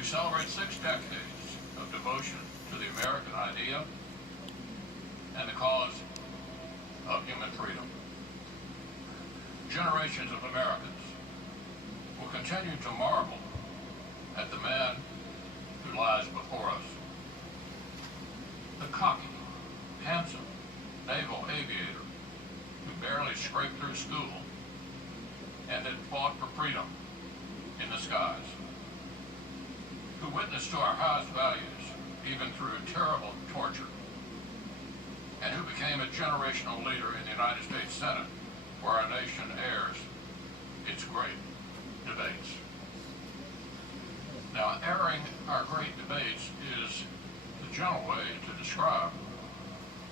We celebrate 6 decades of devotion to the American idea and the cause of human freedom. Generations of Americans will continue to marvel at the man who lies before us. The cocky, handsome naval aviator who barely scraped through school and had fought for freedom in the skies, who witnessed to our highest values even through terrible torture, and who became a generational leader in the United States Senate, where our nation airs its great debates. Now, airing our great debates is the general way to describe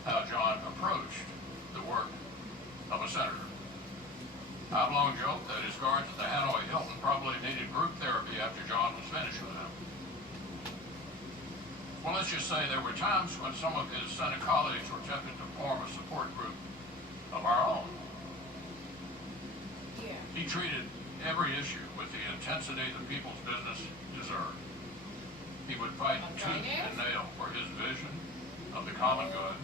how John approached the work of a senator. I've long joked that his guards at the Hanoi Hilton probably needed group therapy after John was finished with them. Well, let's just say there were times when some of his Senate colleagues were tempted to form a support group of our own. Yeah. He treated every issue with the intensity the people's business deserved. He would fight tooth and nail for his vision of the common good.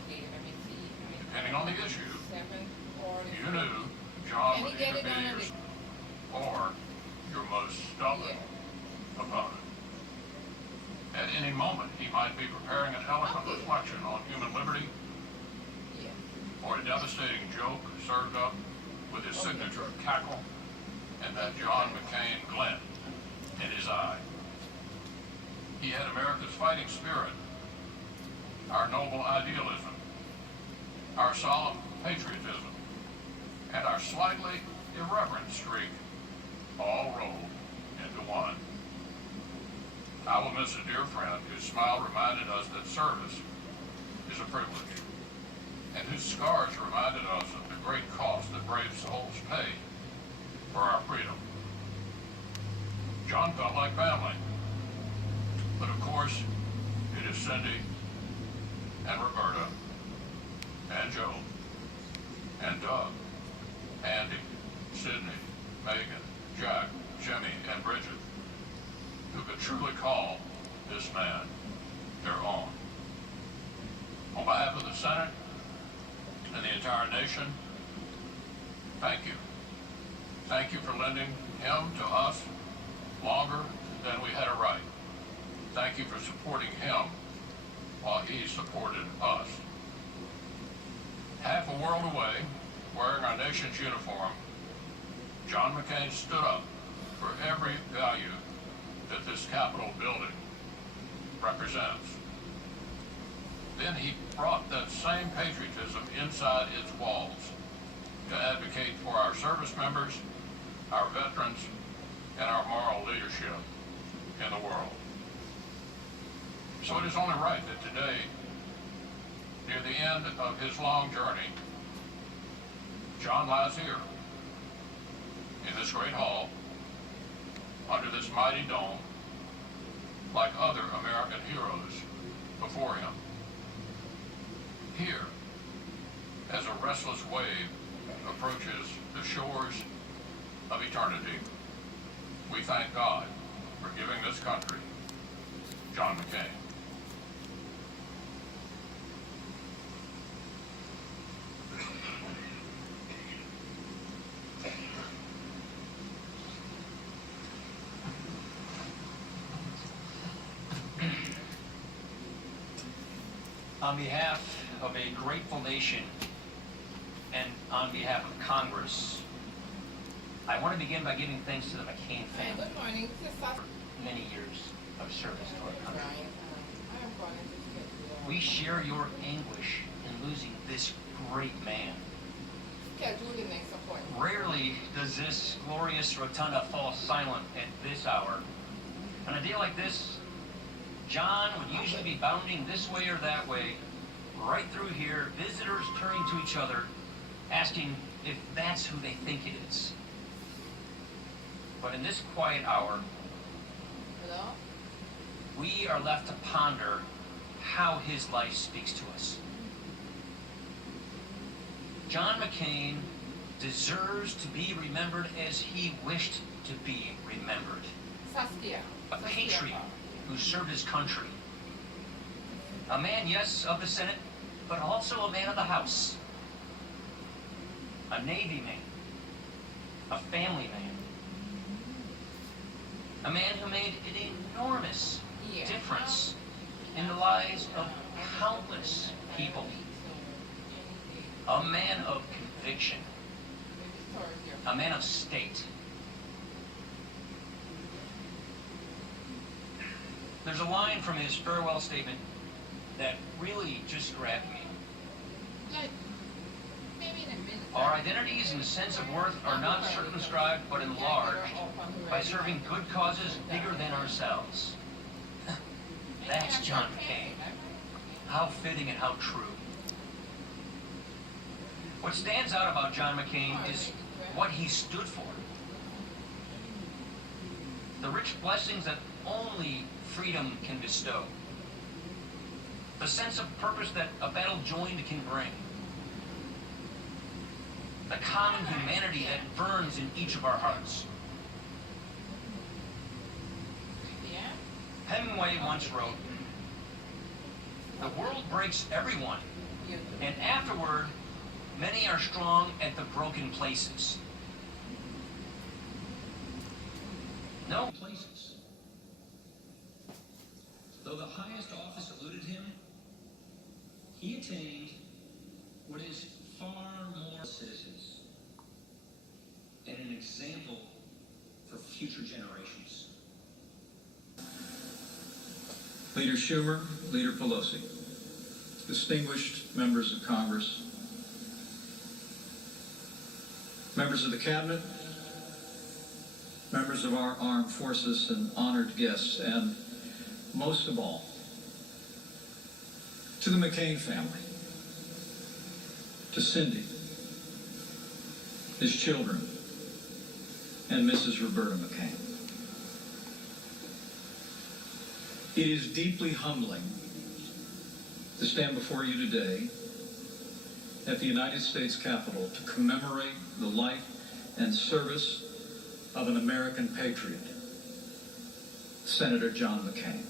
Depending on the issue, you knew John would either be yours or your most stubborn opponent. At any moment, he might be preparing an eloquent reflection on human liberty or a devastating joke served up with his signature cackle and that John McCain glint in his eye. He had America's fighting spirit, our noble idealism, our solemn patriotism, and our slightly irreverent streak all rolled into one. I will miss a dear friend whose smile reminded us that service is a privilege, and whose scars reminded us of the great cost that brave souls pay for our freedom. John felt like family, but of course, it is Cindy and Roberta and Joe and Doug, Andy, Sydney, Megan, Jack, Jimmy, and Bridget who could truly call this man their own. On behalf of the Senate and the entire nation, thank you. Thank you for lending him to us longer than we had a right. Thank you for supporting him while he supported us. Half a world away, wearing our nation's uniform, John McCain stood up for every value that this Capitol building represents. Then he brought that same patriotism inside its walls to advocate for our service members, our veterans, and our moral leadership in the world. So it is only right that today, near the end of his long journey, John lies here in this great hall, under this mighty dome, like other American heroes before him. Here, as a restless wave approaches the shores of eternity, we thank God for giving this country John McCain. On behalf of a grateful nation and on behalf of Congress, I want to begin by giving thanks to the McCain family Good morning. for many years of service to our country. We share your anguish in losing this great man. Rarely does this glorious rotunda fall silent at this hour. On a day like this, John would usually be bounding this way or that way, right through here, visitors turning to each other, asking if that's who they think it is. But in this quiet hour, we are left to ponder how his life speaks to us. John McCain deserves to be remembered as he wished to be remembered. Saskia. A patriot who served his country. A man, yes, of the Senate, but also a man of the House. A Navy man. A family man. A man who made an enormous difference in the lives of countless people. A man of conviction. A man of state. There's a line from his farewell statement that really just grabbed me. Our identities and sense of worth are not circumscribed but enlarged by serving good causes bigger than ourselves. That's John McCain. How fitting and how true. What stands out about John McCain is what he stood for. The rich blessings that only freedom can bestow. The sense of purpose that a battle joined can bring. The common humanity that burns in each of our hearts. Hemingway once wrote, "The world breaks everyone, and afterward, many are strong at the broken places." No places. Though the highest office eluded him, he attained what is far more citizens and an example for future generations. Leader Schumer, Leader Pelosi, distinguished members of Congress, members of the Cabinet, members of our armed forces, and honored guests, and most of all, to the McCain family, to Cindy, his children, and Mrs. Roberta McCain. It is deeply humbling to stand before you today at the United States Capitol to commemorate the life and service of an American patriot, Senator John McCain.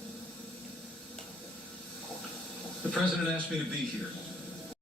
The President asked me to be here